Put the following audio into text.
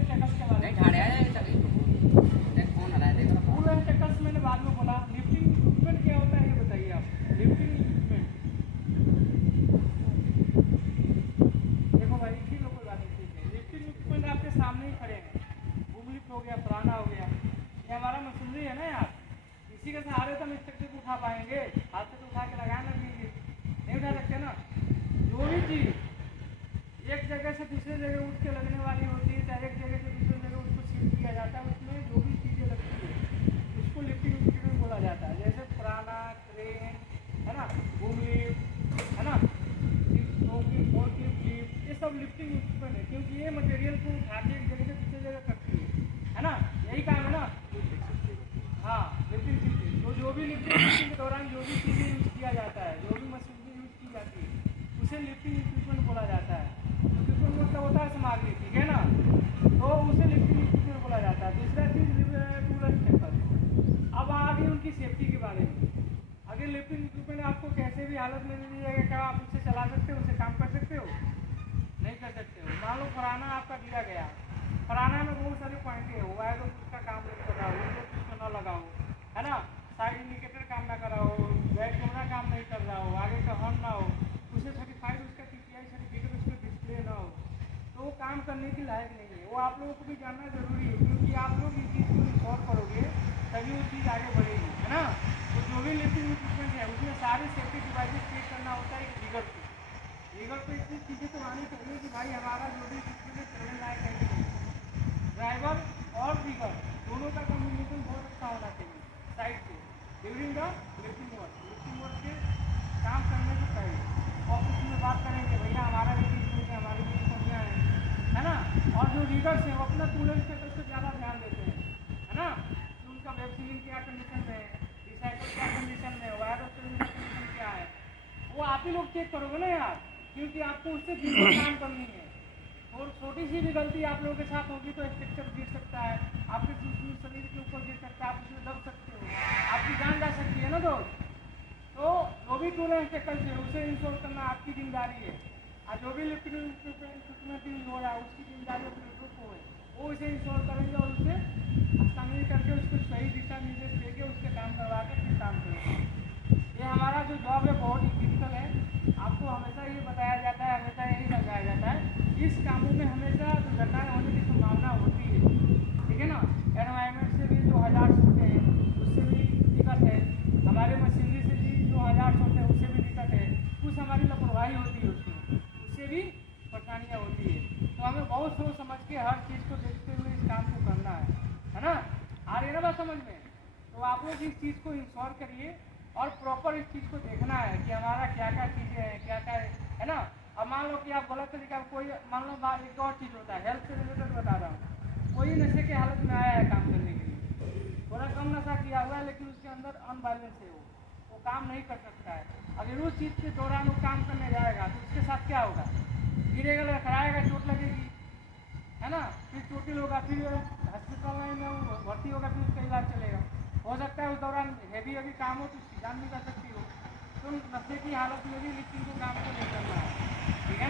And टेकस के बारे में टूल एंड टेकस मैंने बाद में बोला। लिफ्टिंग इक्विपमेंट क्या होता है ये बताइए आप। लिफ्टिंग इक्विपमेंट देखो भाई, ठीक है कोई बात नहीं, ठीक है। लिफ्टिंग इक्विपमेंट आपके सामने ही खड़े हैं। बूम लिफ्ट हो गया, पुराना हो गया, ये हमारा मशीनरी है ना यार, इसी के सहारे तो हम स्ट्रक्चर को उठा पाएंगे। हाथ से तो उठा के लगाए ना नहीं उठा सकते ना। जो भी चीज़ एक जगह से दूसरे जगह उठ के लगने वाली होती है, चाहे एक जगह से दूसरे जगह उसको शिफ्ट किया जाता है, उसमें जो भी चीज़ें लगती है उसको लिफ्टिंग इक्विपमेंट बोला जाता है। जैसे पुराना क्रेन है ना, बूम लिफ्ट है ना, ये सब लिफ्टिंग इक्विपमेंट है, क्योंकि ये मटेरियल को उठा के एक जगह से दूसरी जगह करती है ना, यही काम है ना। हाँ, लिफ्टिंग सिस्टम तो जो भी लिफ्टिंग के दौरान जो भी चीज़ें यूज़ किया जाता है, जो भी मशीनरी यूज़ की जाती है, उसे लिफ्टिंग इक्विपमेंट बोला जाता है। इक्विपमेंट मतलब होता है सामग्री, ठीक है ना, तो उसे लिफ्टिंग इक्विपमेंट बोला जाता है। दूसरा चीज़ टूल एंड टेकस। अब आ गई उनकी सेफ्टी के बारे में। अगर लिफ्टिंग इक्विपमेंट आपको कैसे भी हालत में मिल जाएगा, क्या आप उससे चला सकते हो, उससे काम कर सकते हो? नहीं कर सकते हो। मान लो पुराना आपका दिया गया, पुराना में बहुत सारे पॉइंट है, हुआ है तो उसका काम नहीं कर रहा हो, उसको ना लगाओ है ना, साइड इंडिकेटर काम ना कराओ, बैक कैमरा काम नहीं कर रहा हो, आगे का हॉर्न ना हो, उसे सर्टिफाइड उसका PTI सर्टिफिकेट उस पर डिस्प्ले ना हो, तो वो काम करने के लायक नहीं है। वो आप लोगों को भी जानना जरूरी है, क्योंकि आप लोग इस चीज़ को इंश्योर करोगे तभी वो चीज़ आगे बढ़ेगी, है ना। तो जो भी लिफ्टिंग इक्विपमेंट है उसमें सारे सेफ्टी डिवाइसेस चेक करना होता है एक लीगल पे। लीगल पे इतनी चीज़ें तो आनी चाहिए कि भाई हमारा जो भी इक्विपमेंट चलने लायक है कि नहीं। ड्राइवर और लीगर दोनों का कम्युनिकेशन बहुत अच्छा होना चाहिए साइड से during the lifting work. Lifting work के काम करने से पहले ऑफिस में बात करेंगे, भैया हमारा भी इक्विपमेंट है, हमारी भी कमियाँ हैं, है ना। और जो लीडर्स हैं वो अपना टूल एंड टेकस पे ज़्यादा ध्यान देते हैं, है ना, कि उनका वेब सीलिंग क्या कंडीशन में है, रिसाइकल क्या कंडीशन में है, वायर कंडीशन क्या है, वो आप ही लोग चेक करोगे ना यार, क्योंकि आपको उससे बिल्कुल काम करनी है। और छोटी सी भी गलती आप लोगों के साथ होगी तो स्ट्रक्चर गिर सकता है, आपके शरीर के ऊपर गिर सकता है, आप उसमें दब सकते हो, आपकी जान जा सकती है ना दोस्त। तो जो भी टूल एंड टेकस है उसे इंस्टॉल करना आपकी जिम्मेदारी है, और जो भी लिफ्टिंग इक्विपमेंट यूज हो रहा है उसकी जिम्मेदारी अपने ग्रुप को है, वो उसे इंस्टॉल करेंगे और उसे हस्तांतरित करके उसको सही दिशा निर्देश देके उसके काम करवा के फिर काम करेंगे। ये हमारा जो जॉब है बहुत ही क्रिटिकल है, आपको हमेशा ये बताया जाता है, हमेशा यही समझाया जाता है, इस कामों में हमेशा दुर्घटनाएं होने की संभावना होती है, ठीक है ना। एनवायरमेंट से भी जो हजार होते हैं उससे भी दिक्कत है, हमारे मशीनरी से भी जो हजार होते हैं उससे भी दिक्कत है, कुछ हमारी लापरवाही होती है उससे भी परेशानियाँ होती है। तो हमें बहुत सोच समझ के हर चीज़ को देखते हुए इस काम को करना है ना। आ रही है ना बात समझ में। तो आप लोग इस चीज़ को इंश्योर करिए और प्रॉपर इस चीज़ को देखना है कि हमारा क्या क्या चीज़ें हैं, क्या क्या है ना। अब मान लो कि आप गलत तरीका कोई मान लो एक और चीज़ होता है, हेल्थ से रिलेटेड बता रहा हूँ, कोई नशे के हालत में आया है काम करने के लिए, थोड़ा कम नशा किया हुआ है लेकिन उसके अंदर अनबैलेंस है, वो काम नहीं कर सकता है। अगर उस चीज़ के दौरान वो काम करने जाएगा तो उसके साथ क्या होगा, गिरेगा, लड़खड़ाएगा, चोट लगेगी, है ना, फिर चोटिल होगा, फिर हॉस्पिटल में वो भर्ती होगा, फिर उसका इलाज चलेगा। हो सकता है उस दौरान हैवी हैवी काम हो तो उसकी जान भी कर सकती हो। तो नशे की हालत में भी लिफ्टिंग को काम को नहीं करना है, ठीक है।